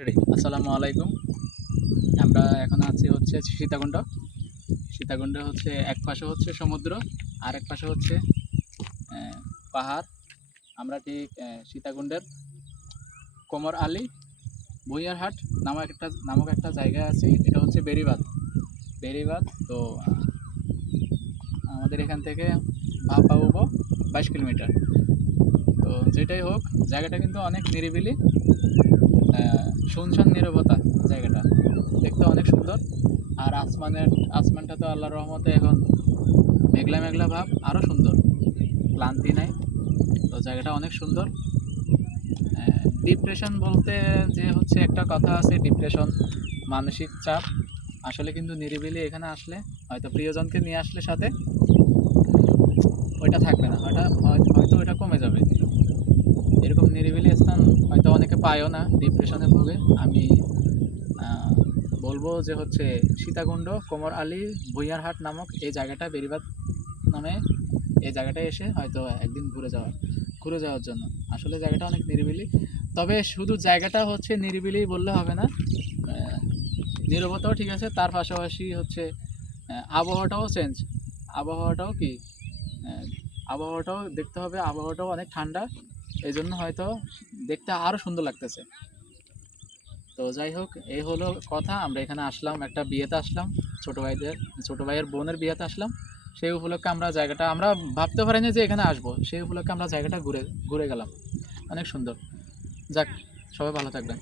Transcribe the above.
আসসালামু আলাইকুম। আমরা এখন আছি হচ্ছে সীতাকুণ্ড। সীতাকুণ্ডে হচ্ছে এক পাশে হচ্ছে সমুদ্র, আরেক পাশে হচ্ছে পাহাড়। আমরা ঠিক সীতাকুণ্ডের কোমর আলী ভুঁইয়ারহাট নামক একটা জায়গায় আছি। এটা হচ্ছে বেড়িবাঁধ। তো আমাদের এখান থেকে ভাপাবো 22 কিলোমিটার। তো যেটাই হোক, জায়গাটা কিন্তু অনেক নিরিবিলি, শুনশান নীরবতা। জায়গাটা দেখতে অনেক সুন্দর। আর আসমানটা তো আল্লাহর রহমতে এখন মেঘলা মেঘলা ভাব, আরও সুন্দর, ক্লান্তি নাই। তো জায়গাটা অনেক সুন্দর। ডিপ্রেশন বলতে যে হচ্ছে একটা কথা আছে, ডিপ্রেশন, মানসিক চাপ, আসলে কিন্তু নিরিবিলি এখানে আসলে, হয়তো প্রিয়জনকে নিয়ে আসলে সাথে, ওইটা থাকবে না, হয়তো ওইটা কমে যাবে। এরকম নিরিবিলি স্থান হয়তো অনেকে পায়ও না, ডিপ্রেশনে ভোগে। আমি বলবো যে হচ্ছে সীতাকুণ্ড কোমর আলী ভুঁইয়ারহাট নামক এই জায়গাটা, বেড়িবাঁধ নামে এই জায়গাটায় এসে হয়তো একদিন ঘুরে যাওয়ার জন্য। আসলে জায়গাটা অনেক নিরিবিলি। তবে শুধু জায়গাটা হচ্ছে নিরিবিলি বললে হবে না, নীরবতাও ঠিক আছে, তার পাশাপাশি হচ্ছে আবহাওয়াটাও চেঞ্জ। আবহাওয়াটাও কি আহ, আবহাওয়াটাও দেখতে হবে, আবহাওয়াটাও অনেক ঠান্ডা, এই জন্য হয়তো দেখতে আরও সুন্দর লাগতেছে। তো যাই হোক, এই হলো কথা। আমরা এখানে আসলাম, একটা বিয়েতে আসলাম, ছোটো ভাইয়ের বোনের বিয়েতে আসলাম। সেই উপলক্ষে আমরা ভাবতে পারিনি যে এখানে আসবো। সেই উপলক্ষে আমরা জায়গাটা ঘুরে ঘুরে গেলাম। অনেক সুন্দর। যাক, সবাই ভালো থাকবেন।